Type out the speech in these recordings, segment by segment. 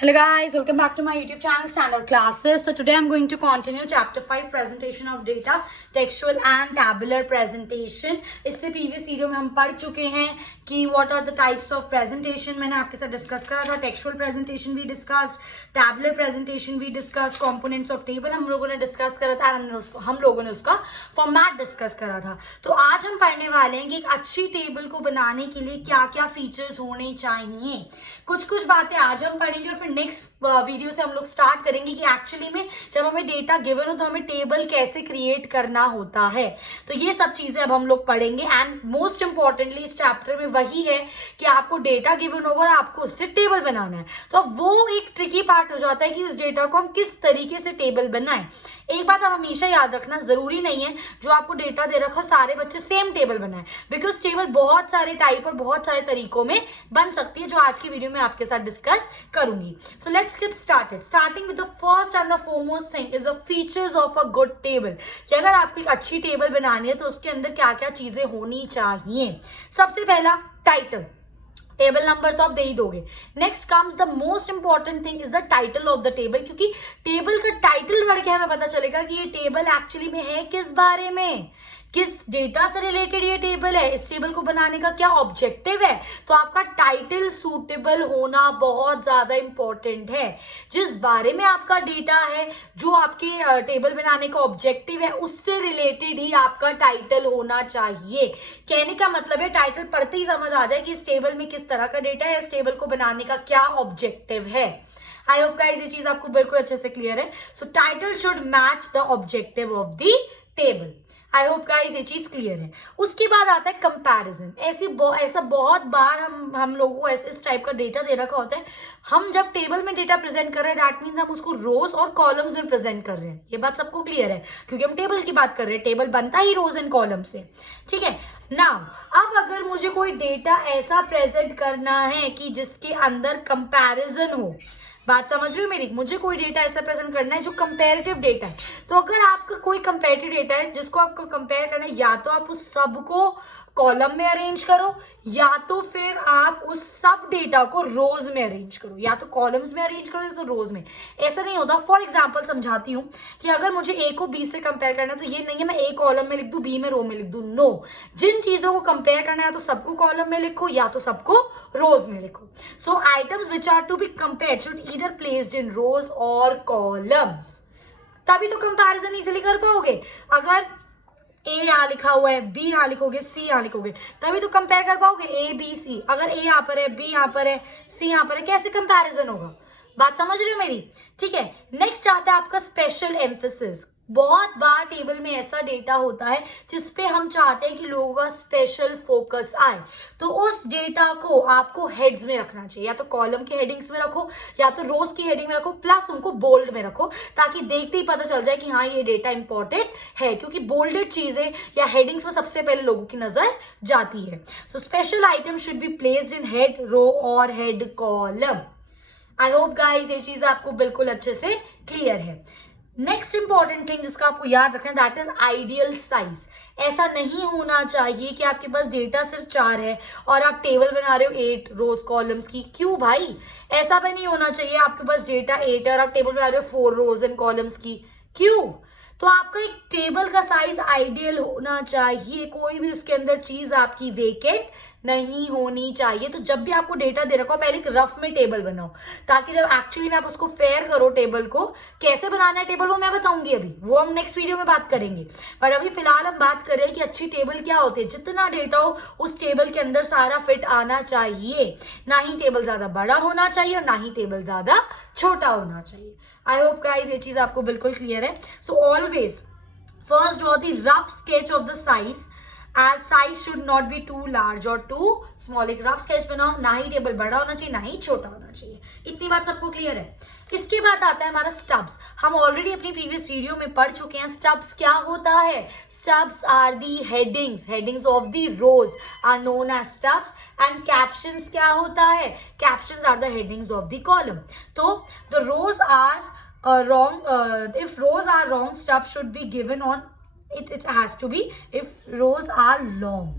Hello guys, welcome back to my YouTube channel Standard Classes. So today I'm going to continue chapter 5 presentation of data, textual and tabular presentation. इससे previous video में हम पढ़ चुके हैं कि what are the types of presentation. मैंने आपके साथ डिस्कस करा था textual presentation we discussed, tabular presentation we discussed, components of table हम लोगों ने डिस्कस करा था, हम लोगों ने उसका फॉर्मेट डिस्कस करा था. तो आज हम पढ़ने वाले हैं कि एक अच्छी टेबल को बनाने के लिए क्या क्या फीचर्स होने चाहिए. कुछ बातें आज हम पढ़ेंगे और फिर नेक्स्ट वीडियो से हम लोग स्टार्ट करेंगे कि एक्चुअली में जब हमें डेटा गिवन हो तो हमें टेबल कैसे क्रिएट करना होता है. तो ये सब चीजें अब हम लोग पढ़ेंगे. एंड मोस्ट इंपॉर्टेंटली इस चैप्टर में वही है कि आपको डेटा गिवन होगा और आपको उससे टेबल बनाना है. तो वो एक ट्रिकी पार्ट हो जाता है कि उस डेटा को हम किस तरीके से टेबल बनाएं. एक बात आप हमेशा याद रखना, जरूरी नहीं है जो आपको डेटा दे रखा सारे बच्चे सेम टेबल बनाएं, बिकॉज टेबल बहुत सारे टाइप और बहुत सारे तरीकों में बन सकती है जो आज की वीडियो में आपके साथ डिस्कस करूंगी. So let's get started. Starting with the first and the foremost thing is the features of a good table. कि अगर आपको एक अच्छी टेबल बनानी है तो उसके अंदर क्या क्या चीजें होनी चाहिए. सबसे पहला टाइटल. टेबल नंबर तो आप दे ही दोगे. Next comes the most important thing is the title of the table, क्योंकि टेबल का टाइटल पढ़ के हमें पता चलेगा कि ये टेबल एक्चुअली में है किस बारे में, किस डेटा से रिलेटेड ये टेबल है, इस टेबल को बनाने का क्या ऑब्जेक्टिव है. तो आपका टाइटल सूटेबल होना बहुत ज्यादा इंपॉर्टेंट है. जिस बारे में आपका डेटा है, जो आपके टेबल बनाने का ऑब्जेक्टिव है, उससे रिलेटेड ही आपका टाइटल होना चाहिए. कहने का मतलब है टाइटल पढ़ते ही समझ आ जाए कि इस टेबल में किस तरह का डेटा है, इस टेबल को बनाने का क्या ऑब्जेक्टिव है. आई होप गाइस ये चीज आपको बिल्कुल अच्छे से क्लियर है. सो title should match the objective of the table. I hope guys ये चीज क्लियर है. उसके बाद आता है कंपैरिजन. ऐसा बहुत बार हम लोगों को इस टाइप का डेटा दे रखा होता है. हम जब टेबल में डेटा प्रेजेंट कर रहे हैं दैट मीन्स हम उसको रोज और कॉलम्स में प्रेजेंट कर रहे हैं. ये बात सबको क्लियर है क्योंकि हम टेबल की बात कर रहे हैं. टेबल बनता ही रोज एंड कॉलम से. ठीक है. नाउ अब अगर मुझे कोई डेटा ऐसा प्रेजेंट करना है कि जिसके अंदर कंपैरिजन हो, बात समझ रही हो मेरी, मुझे कोई डेटा ऐसा प्रेजेंट करना है जो कंपैरेटिव डेटा है. तो अगर आपका कोई कंपैरेटिव डेटा है जिसको आपको कंपेयर करना है, या तो आप उस सब को कॉलम में अरेंज करो या तो फिर आप उस सब डेटा को रोज में अरेंज करो. या तो कॉलम्स में अरेंज करो या तो रोज में. ऐसा नहीं होता. फॉर एग्जांपल समझाती हूँ कि अगर मुझे ए को बी से कंपेयर करना है तो ये नहीं है मैं ए कॉलम में लिख दूं बी में रो में लिख दूं. नो. जिन चीजों को कंपेयर करना है तो सबको कॉलम में लिखो या तो सबको रोज में लिखो. So items which are to be compared should either placed in rows और कॉलम्स. तभी तो कंपैरिजन इजीली कर पाओगे. अगर ए यहाँ लिखा हुआ है, बी यहाँ लिखोगे, सी यहाँ लिखोगे, तभी तो कंपेयर कर पाओगे ए बी सी. अगर ए यहाँ पर है, बी यहाँ पर है, सी यहाँ पर है, कैसे कंपैरिजन होगा. बात समझ रहे हो मेरी. ठीक है. नेक्स्ट आता है आपका स्पेशल एम्फेसिस. बहुत बार टेबल में ऐसा डेटा होता है जिसपे हम चाहते हैं कि लोगों का स्पेशल फोकस आए. तो उस डेटा को आपको हेड्स में रखना चाहिए. या तो कॉलम के हेडिंग्स में रखो या तो रोज की हेडिंग में रखो, प्लस उनको बोल्ड में रखो ताकि देखते ही पता चल जाए कि हाँ ये डेटा इंपॉर्टेंट है, क्योंकि बोल्डेड चीजें या हेडिंग्स में सबसे पहले लोगों की नजर जाती है. So special item should be placed in head row और head column. I hope guys ये चीज आपको बिल्कुल अच्छे से क्लियर है. नेक्स्ट इंपॉर्टेंट थिंग जिसका आपको याद रखना है दैट इज आइडियल साइज. ऐसा नहीं होना चाहिए कि आपके पास डेटा सिर्फ 4 है और आप टेबल बना रहे हो 8 रोज कॉलम्स की. क्यों भाई, ऐसा भी नहीं होना चाहिए. आपके पास डेटा 8 है और आप टेबल बना रहे हो 4 रोज एंड कॉलम्स की. क्यों. तो आपका एक टेबल का साइज आइडियल होना चाहिए. कोई भी उसके अंदर चीज आपकी वेकेंट नहीं होनी चाहिए. तो जब भी आपको डेटा दे रखा हो पहले एक रफ में टेबल बनाओ ताकि जब एक्चुअली में आप उसको फेयर करो टेबल को, कैसे बनाना है टेबल वो मैं बताऊंगी अभी, वो हम नेक्स्ट वीडियो में बात करेंगे. पर अभी फिलहाल हम बात कर रहे हैं कि अच्छी टेबल क्या होती है. जितना डेटा हो उस टेबल के अंदर सारा फिट आना चाहिए. ना ही टेबल ज्यादा बड़ा होना चाहिए और ना ही टेबल ज्यादा छोटा होना चाहिए. आई होप गाइज ये चीज आपको बिल्कुल क्लियर है. So always first draw the rough sketch of the size as size should not be too large or too small. एक रफ स्केच बनाओ. ना ही टेबल बड़ा होना चाहिए ना ही छोटा होना चाहिए. इतनी बात सबको क्लियर है. इसके बाद आता है हमारा स्टब्स. हम ऑलरेडी अपनी प्रीवियस वीडियो में पढ़ चुके हैं. स्टब्स क्या होता है. Stubs are the headings of the rows are known as stubs. And captions क्या होता है. Captions are the headings of the column. तो the rows are wrong. If rows are wrong, stubs should be given on it has to be if rows are long.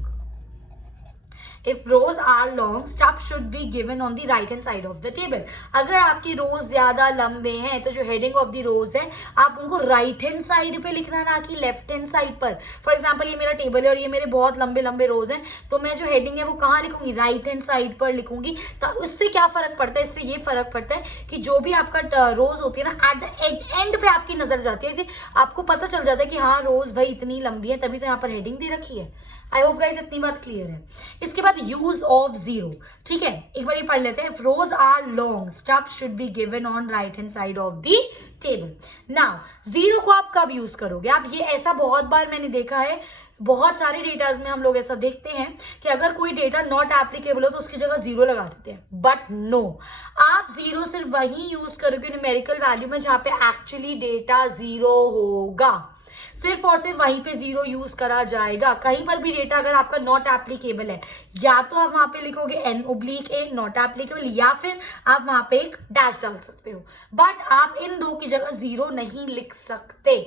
If rows are long stub should be given on the right hand side of the table. अगर आपके रोज ज्यादा लंबे हैं तो जो heading of the रोज है आप उनको राइट हैंड साइड पे लिखना, ना कि लेफ्ट हैंड साइड पर। फॉर एग्जाम्पल ये मेरा टेबल है और ये मेरे बहुत लंबे लंबे रोज हैं, तो मैं जो हेडिंग है वो कहाँ लिखूंगी, राइट हैंड साइड पर लिखूंगी। तो इससे क्या फर्क पड़ता है, इससे ये फर्क पड़ता है कि जो भी आपका रोज होती है ना, एट द एंड पे आपकी नजर जाती है कि आपको पता चल जाता है कि हाँ रोज भाई इतनी लंबी है, तभी तो यहाँ पर हेडिंग दे रखी है। आई होप गाइस इतनी बात क्लियर है। इसके बाद यूज ऑफ जीरो, ठीक है, एक बार ये पढ़ लेते हैं। Rows are long stub should be given on right hand side of the table. Now zero को आप कब यूज करोगे, आप ये ऐसा बहुत बार मैंने देखा है, बहुत सारे डेटाज में हम लोग ऐसा देखते हैं कि अगर कोई डेटा नॉट एप्लीकेबल हो तो उसकी जगह जीरो लगा देते हैं, बट नो, आप जीरो सिर्फ वही यूज करोगे न्यूमेरिकल वैल्यू में जहां पे एक्चुअली डेटा जीरो होगा, सिर्फ और सिर्फ वहीं पे जीरो यूज करा जाएगा। कहीं पर भी डेटा अगर आपका नॉट एप्लीकेबल है, या तो आप वहां पे लिखोगे n/a नॉट एप्लीकेबल, या फिर आप वहां पे एक डैश डाल सकते हो, बट आप इन दो की जगह जीरो नहीं लिख सकते,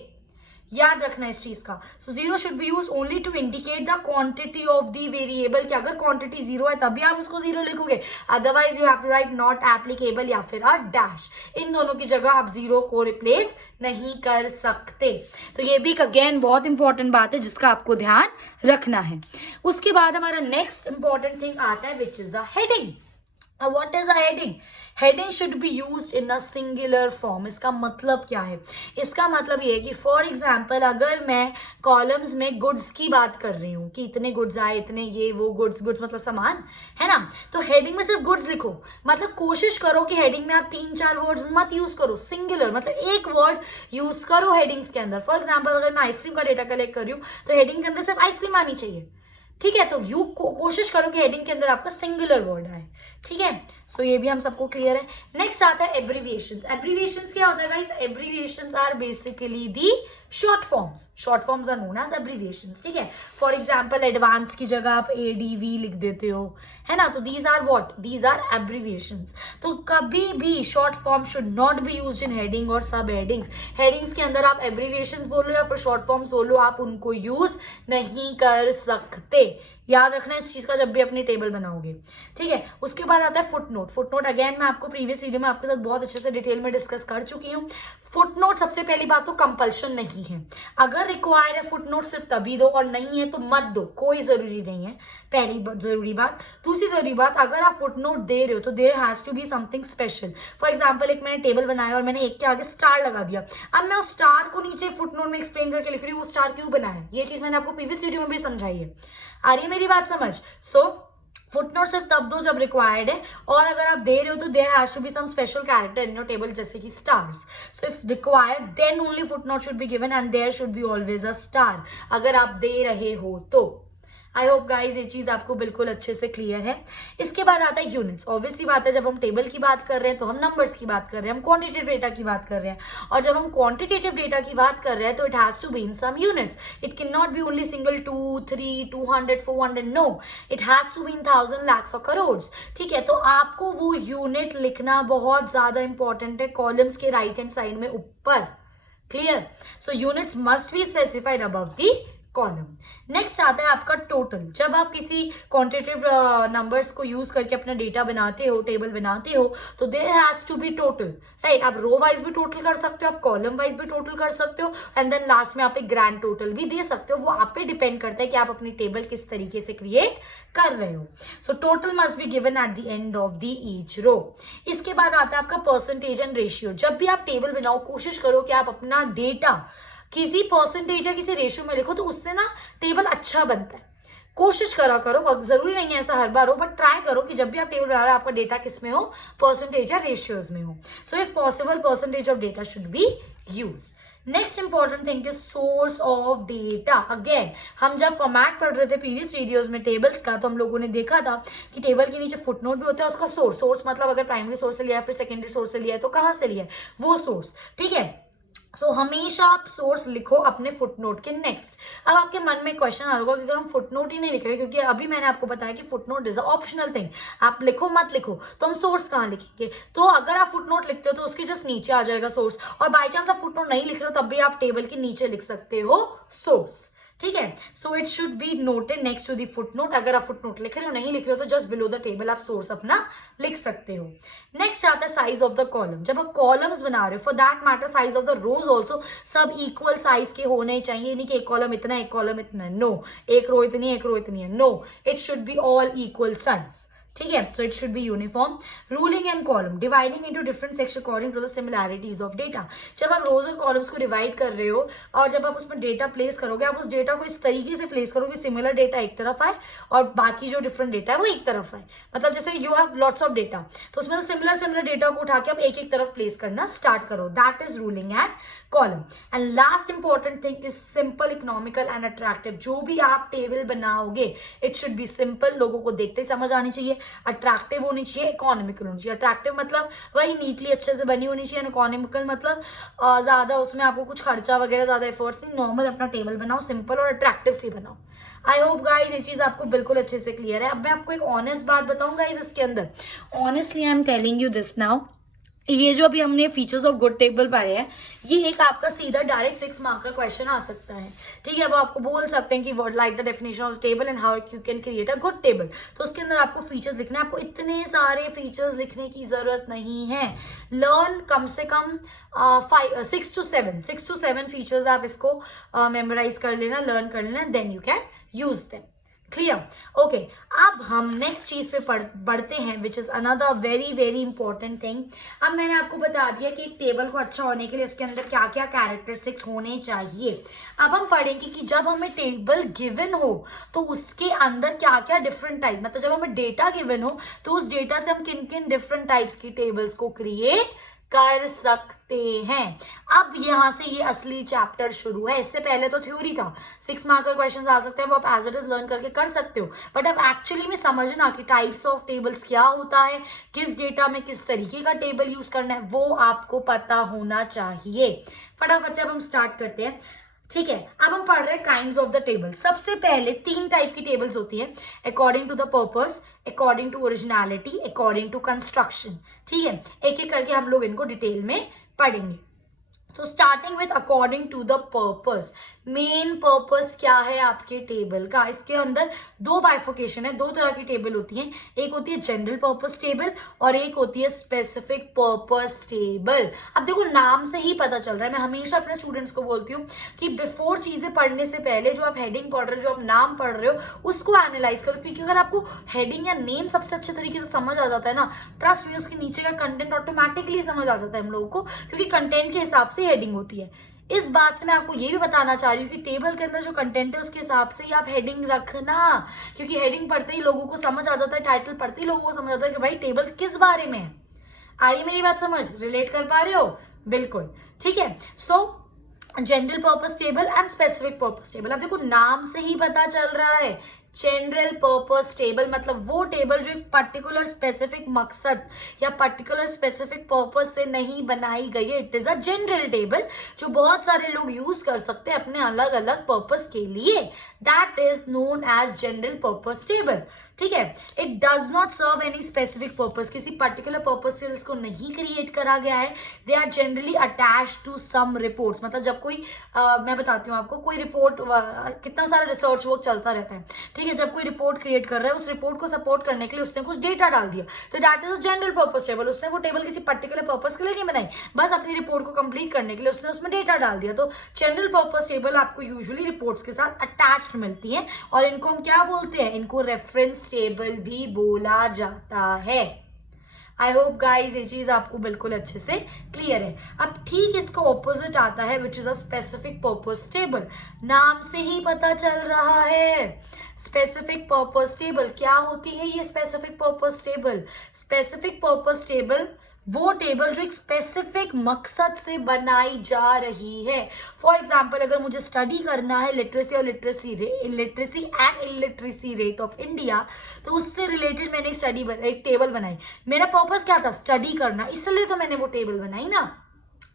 याद रखना इस चीज का। So zero should be use only to indicate the quantity of the variable, कि अगर क्वांटिटी जीरो है तभी आप उसको जीरो लिखोगे, otherwise you have to write not applicable या फिर अ डैश। इन दोनों की जगह आप जीरो को रिप्लेस नहीं कर सकते। तो ये भी एक अगेन बहुत इंपॉर्टेंट बात है जिसका आपको ध्यान रखना है। उसके बाद हमारा नेक्स्ट इंपॉर्टेंट थिंग आता है which is a heading. What is a heading? Heading should be used in a singular form. इसका मतलब क्या है? इसका मतलब ये है कि फॉर एग्जाम्पल अगर मैं कॉलम्स में गुड्स की बात कर रही हूँ कि इतने गुड्स आए, इतने ये वो, गुड्स मतलब सामान है ना, तो हेडिंग में सिर्फ गुड्स लिखो। मतलब कोशिश करो कि हेडिंग में आप 3-4 वर्ड्स मत यूज करो, सिंगुलर मतलब एक वर्ड यूज करो हेडिंग्स के अंदर। फॉर एग्जाम्पल अगर मैं आइसक्रीम का डेटा कलेक्ट कर रही हूँ तो हेडिंग के अंदर सिर्फ आइसक्रीम आनी चाहिए, ठीक है। तो यू कोशिश करो कि हेडिंग के अंदर आपका सिंगुलर वर्ड आए, ठीक है। सो ये भी हम सबको क्लियर है। नेक्स्ट आता है एब्रीविएशंस। एब्रीविएशंस क्या होता है guys? Abbreviations are basically the short forms. Short forms are known as abbreviations, ठीक है। फॉर एग्जांपल एडवांस की जगह आप एडीवी लिख देते हो, है ना, तो these are what? These are abbreviations. तो कभी भी short form should not be used in heading और सब हेडिंग्स। हेडिंग्स के अंदर आप एब्रीविएशंस बोलो या फिर शॉर्ट फॉर्म्स बोलो, आप उनको यूज नहीं कर सकते। याद रखना इस चीज का जब भी अपनी टेबल बनाओगे, ठीक है। उसके बाद आता है फुटनोट। फुटनोट अगेन मैं आपको प्रीवियस वीडियो में आपके साथ बहुत अच्छे से डिटेल में डिस्कस कर चुकी हूँ। फुटनोट सबसे पहली बात तो कंपल्शन नहीं है, अगर रिक्वायर्ड है फुटनोट सिर्फ तभी दो और नहीं है तो मत दो, कोई जरूरी नहीं है, पहली जरूरी बात। दूसरी जरूरी बात, अगर आप फुटनोट दे रहे हो तो there has to be something special. For example एक मैंने टेबल बनाया और मैंने एक के आगे स्टार लगा दिया, अब मैं उस स्टार को नीचे फुटनोट में एक्सप्लेन करके लिख रही हूँ वो स्टार क्यों बनाया, ये चीज मैंने आपको प्रीवियस वीडियो में भी समझाई है। आ रही है मेरी बात समझ? सो फुटनोट सिर्फ तब दो जब रिक्वायर्ड है, और अगर आप दे रहे हो तो there has to be some special character in your table, जैसे कि stars. So if required then only footnote should be given and there should be always a star, अगर आप दे रहे हो तो। आई होप गाइज ये चीज आपको बिल्कुल अच्छे से क्लियर है। इसके बाद आता है यूनिट्स। ऑब्वियसली बात है, जब हम टेबल की बात कर रहे हैं तो हम नंबर्स की बात कर रहे हैं, हम क्वांटिटेटिव डेटा की बात कर रहे हैं, और जब हम क्वांटिटेटिव डेटा की बात कर रहे हैं तो it has to be in some units. It cannot be only single 2, 3, 200, 400, no, it has to be in 1000, lakhs और करोड़, ठीक है। तो आपको वो यूनिट लिखना बहुत ज्यादा इंपॉर्टेंट है, कॉलम्स के राइट हैंड साइड में ऊपर, clear. So units must be specified above the column. Next आता है आपका टोटल। जब आप किसी क्वांटिटेटिव नंबर्स को यूज करके अपना डेटा बनाते हो, टेबल बनाते हो, तो there has to be total, right. आप रो वाइज भी टोटल कर सकते हो, आप कॉलम वाइज भी टोटल कर सकते हो, एंड देन लास्ट में आप एक ग्रैंड टोटल भी दे सकते हो। वो आप पे डिपेंड करता है कि आप अपनी टेबल किस तरीके से क्रिएट कर रहे हो। So total must be given at the end of the each row. इसके बाद आता है आपका परसेंटेज एंड रेशियो। जब भी आप टेबल बनाओ कोशिश करो कि आप अपना डेटा किसी परसेंटेज या किसी रेशियो में लिखो, तो उससे ना टेबल अच्छा बनता है। कोशिश करा करो, जरूरी नहीं है ऐसा हर बार हो, बट ट्राई करो कि जब भी आप टेबल बना रहे हो आपका डेटा किस में हो, परसेंटेज या रेशियोज में हो। So if possible percentage of data should be use. Next important thing is source of data. Again हम जब फॉर्मेट पढ़ रहे थे प्रीवियस वीडियोस में टेबल्स का, तो हम लोगों ने देखा था कि टेबल के नीचे फुटनोट भी होता है, उसका सोर्स मतलब अगर प्राइमरी सोर्स से लिया है, फिर सेकेंडरी सोर्स से लिया है, तो कहाँ से लिया है वो सोर्स, ठीक है। सो हमेशा आप सोर्स लिखो अपने फुटनोट के नेक्स्ट। अब आपके मन में क्वेश्चन आ होगा कि अगर हम फुटनोट ही नहीं लिख रहे, क्योंकि अभी मैंने आपको बताया कि footnote is a optional thing, आप लिखो मत लिखो, तो हम सोर्स कहाँ लिखेंगे? तो अगर आप फुटनोट लिखते हो तो उसके जस्ट नीचे आ जाएगा सोर्स, और बाई चांस आप फुटनोट नहीं लिख रहे हो तब भी आप टेबल के नीचे लिख सकते हो सोर्स, ठीक है। So it should be noted next to the footnote. अगर आप फुटनोट लिख रहे हो, नहीं लिख रहे हो तो जस्ट बिलो द टेबल आप सोर्स अपना लिख सकते हो। नेक्स्ट आता है साइज ऑफ द कॉलम। जब आप कॉलम्स बना रहे हो, for that matter size of the rows also सब इक्वल साइज के होने चाहिए, नहीं कि एक कॉलम इतना एक कॉलम इतना, नो, एक रो इतनी एक रो इतनी है, no, it should be all equal size, ठीक है। So it should be uniform. Ruling and column, dividing into different section according to the similarities of data. जब आप रोज और कॉलम्स को डिवाइड कर रहे हो और जब आप उसमें डेटा प्लेस करोगे, आप उस डेटा को इस तरीके से प्लेस करोगे सिमिलर डेटा एक तरफ आए और बाकी जो डिफरेंट डेटा है वो एक तरफ आए। मतलब जैसे you have lots of data, तो उसमें से सिमिलर डेटा को उठा के आप एक एक तरफ प्लेस करना स्टार्ट करो। That is ruling and column. And last important thing is simple, economical and attractive. जो भी आप टेबल बनाओगे इट शुड बी सिंपल, लोगों को देखते ही समझ आनी चाहिए, अट्रैक्टिव होनी चाहिए, इकोनॉमिकल होनी चाहिए। अट्रैक्टिव मतलब वही नीटली अच्छे से बनी होनी चाहिए, इकोनॉमिकल मतलब ज्यादा उसमें आपको कुछ खर्चा वगैरह ज्यादा एफर्ट्स नहीं, नॉर्मल अपना टेबल बनाओ, सिंपल और अट्रैक्टिव से बनाओ। आई होप गाइज ये चीज आपको बिल्कुल अच्छे से क्लियर है। अब मैं आपको एक ऑनेस्ट बात बताऊं गाइज इसके अंदर, honestly I am telling you this now, ये जो अभी हमने फीचर्स ऑफ गुड टेबल पढ़े हैं, ये एक आपका सीधा डायरेक्ट 6 मार्क का क्वेश्चन आ सकता है, ठीक है। वो आपको बोल सकते हैं कि what like the definition of table and how you can create a good table. तो उसके अंदर आपको फीचर्स लिखना है, आपको इतने सारे फीचर्स लिखने की जरूरत नहीं है। लर्न कम से कम 6 to 7 फीचर्स आप इसको मेमोराइज कर लेना, लर्न कर लेना, then you can use them. Clear, okay. अब हम नेक्स्ट चीज पे बढ़ते हैं, which is another very very important thing. अब मैंने आपको बता दिया कि एक टेबल को अच्छा होने के लिए इसके अंदर क्या क्या कैरेक्टरिस्टिक्स होने चाहिए। अब हम पढ़ेंगे कि जब हमें टेबल गिवन हो तो उसके अंदर क्या क्या डिफरेंट टाइप, मतलब जब हमें डेटा गिवन हो तो उस डेटा से हम किन किन डिफरेंट टाइप्स की टेबल्स को क्रिएट कर सकते हैं। अब यहां से ये असली चैप्टर शुरू है। इससे पहले तो थ्योरी था, 6 मार्क का क्वेश्चन आ सकते हैं, वो आप एज इट इज लर्न करके कर सकते हो, बट अब एक्चुअली में समझना कि टाइप्स ऑफ टेबल्स क्या होता है, किस डेटा में किस तरीके का टेबल यूज करना है, वो आपको पता होना चाहिए। फटाफट से अब हम स्टार्ट करते हैं, ठीक है। अब हम पढ़ रहे हैं काइंड्स ऑफ द टेबल। सबसे पहले 3 टाइप की टेबल्स होती है, according to the purpose, according to originality, according to construction, ठीक है। एक एक करके हम लोग इनको डिटेल में पढ़ेंगे। तो starting with according to the purpose, main purpose क्या है आपके टेबल का। इसके अंदर 2 बाइफोकेशन है, 2 तरह की टेबल होती है, एक होती है जनरल पर्पस टेबल और एक होती है स्पेसिफिक पर्पस टेबल। अब देखो नाम से ही पता चल रहा है, मैं हमेशा अपने स्टूडेंट्स को बोलती हूँ कि बिफोर चीजें पढ़ने से पहले जो आप हेडिंग पढ़ रहे हो, जो आप नाम पढ़ रहे हो, उसको एनालाइज करो, क्योंकि अगर आपको हेडिंग या नेम सबसे अच्छे तरीके से समझ आ जाता है ना, ट्रस्ट मी उसके नीचे का कंटेंट ऑटोमेटिकली समझ आ जाता है हम लोगों को, क्योंकि कंटेंट के हिसाब से हेडिंग होती है। इस बात से मैं आपको ये भी बताना चाह रही हूँ कि टेबल के अंदर जो कंटेंट है उसके हिसाब से ही आप हेडिंग रखना, क्योंकि हेडिंग पढ़ते ही लोगों को समझ आ जाता है, टाइटल पढ़ते ही लोगों को समझ आता है कि भाई टेबल किस बारे में है। आ रही मेरी बात समझ, रिलेट कर पा रहे हो? बिल्कुल, ठीक है। सो general purpose table and specific purpose table. अब देखो नाम से ही पता चल रहा है, जनरल पर्पस टेबल मतलब वो टेबल जो एक पर्टिकुलर स्पेसिफिक मकसद या पर्टिकुलर स्पेसिफिक पर्पस से नहीं बनाई गई है। It is a general table जो बहुत सारे लोग यूज कर सकते हैं अपने अलग अलग पर्पस के लिए। That is known as general purpose table, ठीक है। It does not serve any specific purpose, किसी पर्टिकुलर पर्पस से इसको नहीं क्रिएट करा गया है। They are generally attach to some reports, मतलब जब कोई मैं बताती हूँ आपको, कोई रिपोर्ट, कितना सारा रिसर्च वर्क चलता रहता है, ठीक है। जब कोई रिपोर्ट क्रिएट कर रहा है, उस रिपोर्ट को सपोर्ट करने के लिए उसने कुछ डेटा डाल दिया, तो that is a general purpose table. उसने वो टेबल किसी पर्टिकुलर पर्पस के लिए नहीं बनाई, बस अपनी रिपोर्ट को कंप्लीट करने के लिए उसने उसमें डेटा डाल दिया। तो जनरल पर्पस टेबल आपको यूजुअली रिपोर्ट्स के साथ अटैच्ड मिलती है और इनको हम क्या बोलते हैं, इनको रेफरेंस टेबल भी बोला जाता है। आई होप गाइज ये चीज आपको बिल्कुल अच्छे से क्लियर है। अब ठीक इसका ऑपोजिट आता है which is a specific purpose table. नाम से ही पता चल रहा है, स्पेसिफिक पर्पस टेबल क्या होती है ये specific purpose table. Specific purpose table वो टेबल जो एक स्पेसिफिक मकसद से बनाई जा रही है। फॉर एग्जाम्पल अगर मुझे स्टडी करना है लिटरेसी और literacy and illiteracy rate of India, तो उससे रिलेटेड मैंने एक टेबल बनाई। मेरा पर्पस क्या था, स्टडी करना, इसलिए तो मैंने वो टेबल बनाई ना।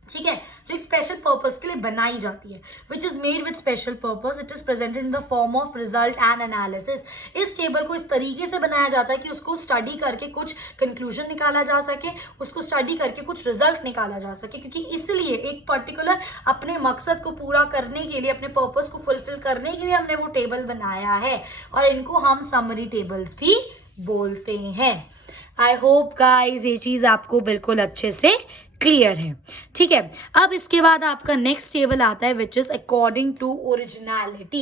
ठीक है, जो एक स्पेशल पर्पस के लिए बनाई जाती है, which is made with special purpose, it is presented in the form of result and analysis. इस टेबल को इस तरीके से बनाया जाता है कि उसको स्टडी करके कुछ कंक्लूजन निकाला जा सके, उसको स्टडी करके कुछ रिजल्ट निकाला जा सके, क्योंकि इसलिए एक पर्टिकुलर अपने मकसद को पूरा करने के लिए, अपने पर्पस को फुलफिल करने के लिए हमने वो टेबल बनाया है, और इनको हम समरी टेबल्स भी बोलते हैं। आई होप गाइज ये चीज आपको बिल्कुल अच्छे से क्लियर है। ठीक है, अब इसके बाद आपका नेक्स्ट टेबल आता है which is according to originality.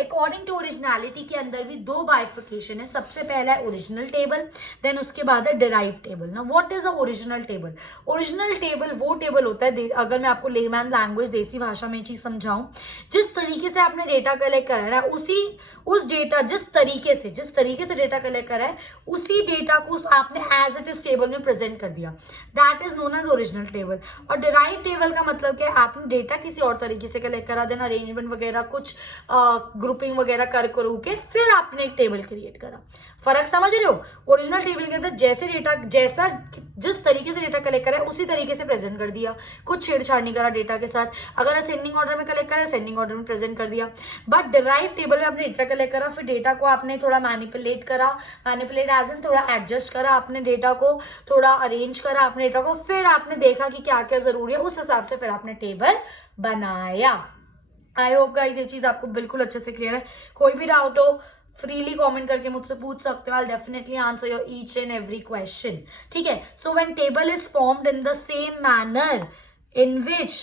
According to originality के अंदर भी दो बाइफिकेशन है। सबसे पहला है ओरिजिनल टेबल, देन उसके बाद है डिराइव टेबल। ना what is a original table? Original table वो टेबल होता है, अगर मैं आपको लेमैन लैंग्वेज देसी भाषा में चीज समझाऊं, जिस तरीके से आपने डेटा कलेक्ट करा है, उस डेटा जिस तरीके से डेटा कलेक्ट करा है, उसी डेटा को आपने एज इट इज टेबल में प्रेजेंट कर दिया, that is known as original table. और डिराइव टेबल का मतलब क्या है, आपने डेटा किसी और तरीके से कलेक्ट करा, देन अरेंजमेंट वगैरह कुछ ग्रुपिंग वगैरह कर के फिर आपने एक टेबल क्रिएट करा। फर्क समझ रहे हो? ओरिजिनल टेबल के अंदर जिस तरीके से डेटा कलेक्ट करा है उसी तरीके से प्रेजेंट कर दिया, कुछ छेड़छाड़ नहीं करा डेटा के साथ। अगर असेंडिंग ऑर्डर में कलेक्ट करा, असेंडिंग ऑर्डर में प्रेजेंट कर दिया। बट डिराइव टेबल में आपने डेटा कलेक्ट करा, फिर डेटा को आपने थोड़ा मैनिपुलेट करा, मैनिपुलेट एज इन थोड़ा एडजस्ट करा, आपने डेटा को थोड़ा अरेंज करा, आपने डेटा को फिर आपने देखा कि क्या क्या जरूरी है, उस हिसाब से फिर आपने टेबल बनाया। आई होप गाइस ये चीज आपको बिल्कुल अच्छे से क्लियर है। कोई भी डाउट हो फ्रीली कमेंट करके मुझसे पूछ सकते हो, I definitely answer your each and every question. ठीक है, so when table is formed in the same manner in which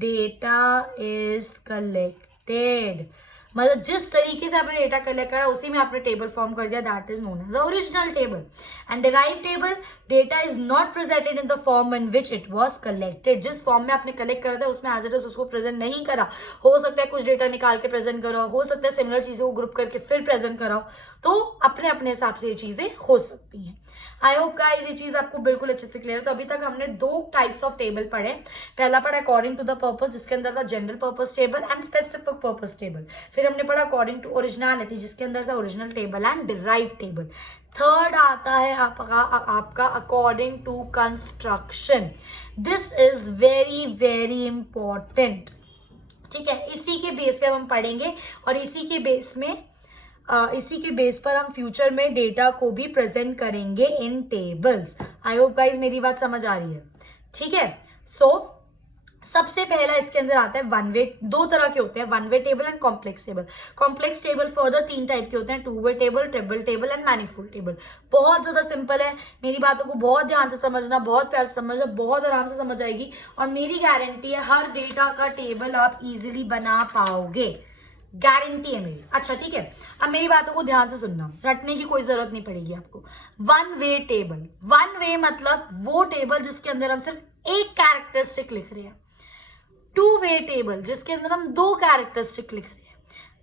data is collected, मतलब जिस तरीके से आपने डेटा कलेक्ट करा उसी में आपने टेबल फॉर्म कर दिया, that is known as original table. And derive table, data is not presented in the form in which it was collected. जिस फॉर्म में आपने कलेक्ट करा था उसमें एज इट इज उसको प्रेजेंट नहीं करा। हो सकता है कुछ डेटा निकाल के प्रेजेंट करो, हो सकता है सिमिलर चीजों को ग्रुप करके फिर प्रेजेंट कराओ, तो अपने अपने हिसाब से ये चीजें हो सकती हैं। आई होप गाइस ये चीज आपको बिल्कुल अच्छे से क्लियर है। तो अभी तक हमने दो टाइप्स ऑफ टेबल पढ़े। पहला पढ़ा अकॉर्डिंग टू द पर्पस, जिसके अंदर था general purpose table and specific purpose table. फिर हमने पढ़ा अकॉर्डिंग टू ओरिजिनलिटी, जिसके अंदर था original table and derive table. Third आता है आपका according to construction. This is very very important. ठीक है, इसी के बेस पे हम पढ़ेंगे और इसी के बेस पर हम फ्यूचर में डेटा को भी प्रेजेंट करेंगे इन टेबल्स। आई होप गाइस मेरी बात समझ आ रही है। ठीक है, सो सबसे पहला इसके अंदर आता है वन वे। दो तरह के होते हैं, one way table and complex table. Complex table further तीन टाइप के होते हैं, to way table, triple table and manifold table. बहुत ज्यादा सिंपल है, मेरी बातों को बहुत ध्यान से समझना, बहुत प्यार से समझना, बहुत आराम से समझ आएगी। और मेरी गारंटी है हर डेटा का टेबल आप इजीली बना पाओगे, गारंटी है मेरी। अच्छा ठीक है, अब मेरी बातों को ध्यान से सुनना, रटने की कोई जरूरत नहीं पड़ेगी आपको। One way table, one way मतलब वो टेबल जिसके अंदर हम सिर्फ एक कैरेक्टरिस्टिक लिख रहे हैं। टू वे टेबल जिसके अंदर हम दो कैरेक्टरिस्टिक लिख रहे हैं।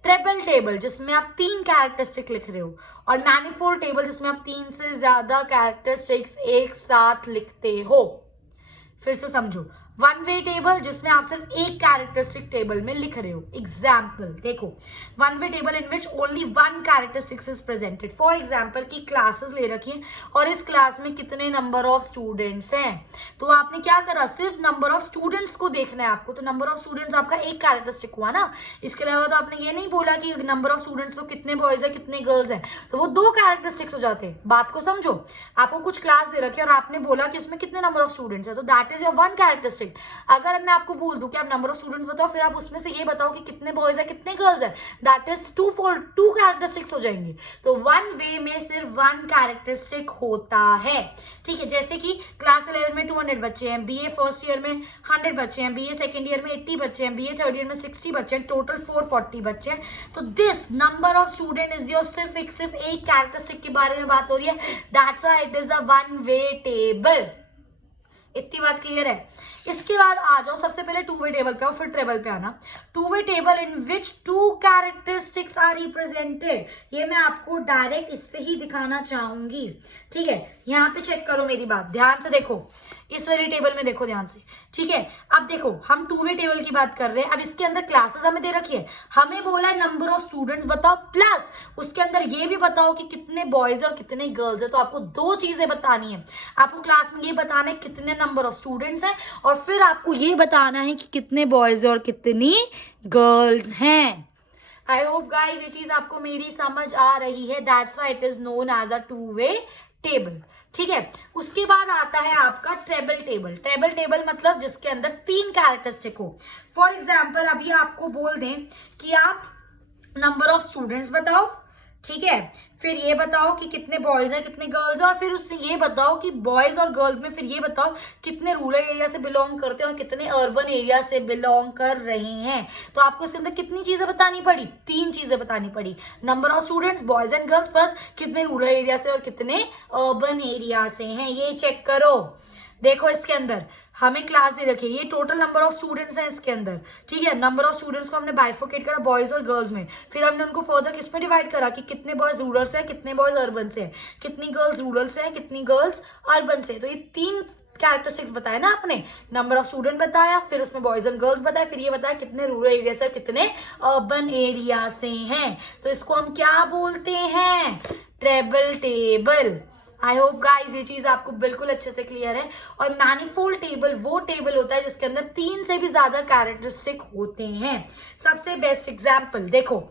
ट्रिपल टेबल जिसमें आप तीन कैरेक्टरिस्टिक लिख रहे हो। और मैनिफोल्ड टेबल जिसमें आप तीन से ज्यादा कैरेक्टरिस्टिक्स एक साथ लिखते हो। फिर से समझो, वन वे टेबल जिसमें आप सिर्फ एक कैरेक्टरिस्टिक टेबल में लिख रहे हो। एग्जाम्पल देखो, one way table in which only one characteristics is presented. For example की क्लासेस ले रखी है और इस क्लास में कितने नंबर ऑफ स्टूडेंट्स हैं, तो आपने क्या करा, सिर्फ नंबर ऑफ स्टूडेंट्स को देखना है आपको। तो नंबर ऑफ स्टूडेंट्स आपका एक कैरेक्टरिस्टिक हुआ ना। इसके अलावा तो आपने ये नहीं बोला कि नंबर ऑफ स्टूडेंट्स तो कितने बॉयज है कितने गर्ल्स हैं, तो वो दो कैरेक्टरिस्टिक्स हो जाते हैं। बात को समझो, आपको कुछ क्लास दे रखी है और आपने बोला कि इसमें कितने नंबर ऑफ स्टूडेंट्स है, तो that is your one characteristic. अगर मैं आपको बोल दूं कि आप नंबर ऑफ स्टूडेंट्स बताओ, फिर आप उसमें से ये बताओ कि कितने बॉयज है कितने गर्ल्स है, दैट इज टू कैरेक्टरिस्टिक्स हो जाएंगे। तो वन वे में सिर्फ वन कैरेक्टरिस्टिक होता है। ठीक है, जैसे कि क्लास 11 में 200 बच्चे हैं, बीए फर्स्ट ईयर में 100 बच्चे हैं, बीए सेकेंड ईयर में 80 बच्चे हैं, बीए थर्ड ईयर में 60 बच्चे हैं, टोटल 440 बच्चे हैं। तो this number of student is your सिर्फ एक कैरेक्टरिस्टिक के बारे में बात हो रही है, that's why it is a one way table. इतनी बात क्लियर है। इसके बाद आ जाओ, सबसे पहले टू वे टेबल पे आओ, फिर ट्रेबल पे आना। Two way table in which two characteristics are represented, ये मैं आपको डायरेक्ट इससे ही दिखाना चाहूंगी। ठीक है, यहाँ पे चेक करो मेरी बात, ध्यान से देखो। इस वाली टेबल में देखो ध्यान से, ठीक है। अब देखो हम 2 वे टेबल की बात कर रहे हैं। अब इसके अंदर क्लासेस हमें दे रखी है, हमें बोला है नंबर ऑफ स्टूडेंट्स बताओ, प्लस उसके अंदर ये भी बताओ कि कितने बॉयज और कितने गर्ल्स है। तो आपको 2 चीजें बतानी है, आपको क्लास में ये बताना है कितने नंबर ऑफ स्टूडेंट्स हैं, और फिर आपको ये बताना है कि कितने बॉयज और कितनी गर्ल्स हैं। आई होप गाइज ये चीज आपको मेरी समझ आ रही है। That's why it is known as a 2 way table, ठीक है। उसके बाद आता है आपका ट्रेबल टेबल। ट्रेबल टेबल मतलब जिसके अंदर 3 कैरेक्टरिस्टिक हो। फॉर एग्जाम्पल अभी आपको बोल दें कि आप नंबर ऑफ स्टूडेंट्स बताओ, ठीक है, फिर ये बताओ कि कितने बॉयज हैं कितने गर्ल्स हैं, और फिर उससे ये बताओ कि बॉयज और गर्ल्स में फिर ये बताओ कितने रूरल एरिया से बिलोंग करते हैं और कितने अर्बन एरिया से बिलोंग कर रहे हैं। तो आपको इसके अंदर कितनी चीजें बतानी पड़ी? 3 चीजें बतानी पड़ी। Number of students, boys and girls, plus कितने रूरल एरिया से और कितने अर्बन एरिया से हैं, ये चेक करो। देखो इसके अंदर हमें क्लास दे रखी है, ये टोटल नंबर ऑफ स्टूडेंट्स हैं इसके अंदर, ठीक है। नंबर ऑफ स्टूडेंट्स को हमने बाइफोकेट करा बॉयज और गर्ल्स में, फिर हमने उनको फर्दर किस में डिवाइड करा कि कितने बॉयज रूरल से हैं, कितने बॉयज अर्बन से हैं, कितनी गर्ल्स रूरल से हैं, कितनी गर्ल्स अर्बन से। तो ये 3 कैरेक्टरिस्टिक्स बताया ना आपने, नंबर ऑफ स्टूडेंट बताया, फिर उसमें बॉयज एंड गर्ल्स बताया, फिर ये बताया कितने रूरल एरिया से और कितने अर्बन एरिया से हैं। तो इसको हम क्या बोलते हैं? Treble table. I hope guys ये चीज आपको बिल्कुल अच्छे से क्लियर है। और मैनिफोल्ड टेबल वो टेबल होता है जिसके अंदर 3 से भी ज्यादा कैरेक्टरिस्टिक होते हैं। सबसे बेस्ट एग्जाम्पल देखो,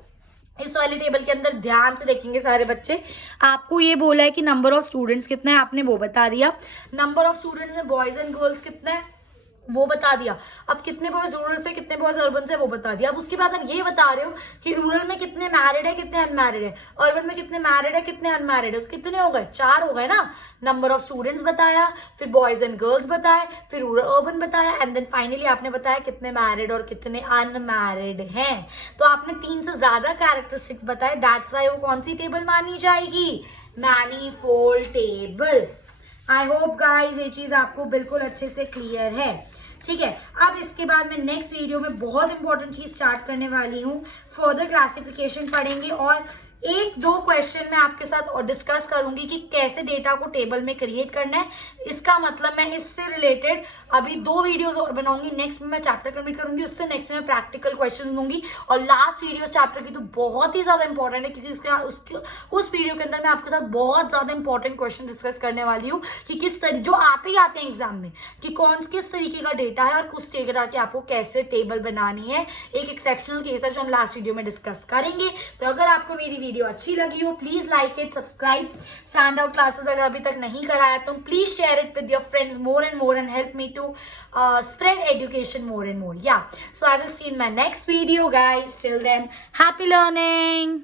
इस वाले टेबल के अंदर ध्यान से देखेंगे सारे बच्चे, आपको ये बोला है कि नंबर ऑफ स्टूडेंट्स कितना है, आपने वो बता दिया। नंबर ऑफ स्टूडेंट्स में बॉयज एंड गर्ल्स कितना है वो बता दिया। अब कितने बॉयज रूरल से कितने बॉयज अर्बन से वो बता दिया। अब उसके बाद हम ये बता रहे हो कि रूरल में कितने मैरिड है कितने अनमैरिड है, अर्बन में कितने मैरिड है कितने अनमैरिड है। तो कितने हो गए? 4 हो गए ना। नंबर ऑफ स्टूडेंट्स बताया, फिर बॉयज एंड गर्ल्स बताए, फिर रूरल अर्बन बताया, एंड देन फाइनली आपने बताया कितने मैरिड और कितने अनमैरिड हैं। तो आपने 3 से ज्यादा कैरेक्टरिस्टिक्स बताए, दैट्स व्हाई वो कौन सी टेबल मानी जाएगी? Manifold table. I hope guys ये चीज आपको बिल्कुल अच्छे से क्लियर है, ठीक है। अब इसके बाद मैं नेक्स्ट वीडियो में बहुत इंपॉर्टेंट चीज स्टार्ट करने वाली हूँ, फर्दर क्लासिफिकेशन पढ़ेंगे, और 1-2 क्वेश्चन मैं आपके साथ और डिस्कस करूंगी कि कैसे डेटा को टेबल में क्रिएट करना है। इसका मतलब मैं इससे रिलेटेड अभी 2 वीडियोस और बनाऊंगी। नेक्स्ट में मैं चैप्टर कंप्लीट करूंगी, उससे नेक्स्ट में मैं प्रैक्टिकल क्वेश्चन दूंगी, और लास्ट वीडियो चैप्टर की तो बहुत ही ज्यादा इंपॉर्टेंट है क्योंकि उस वीडियो के अंदर मैं आपके साथ बहुत ज्यादा इंपॉर्टेंट क्वेश्चन डिस्कस करने वाली हूँ कि किस तरीके जो आते ही आते हैं एग्जाम में कि किस तरीके का डेटा है और किस तरीके की आपको कैसे टेबल बनानी है। एक एक्सेप्शनल केस है जो हम लास्ट वीडियो में डिस्कस करेंगे। तो अगर आपको मेरी वीडियो अच्छी लगी हो, please like it, subscribe. Stand out classes अगर अभी तक नहीं कराया तो please share it with your friends more and help me to spread education more and more. Yeah, so I will see you in my next video guys. Till then, happy learning.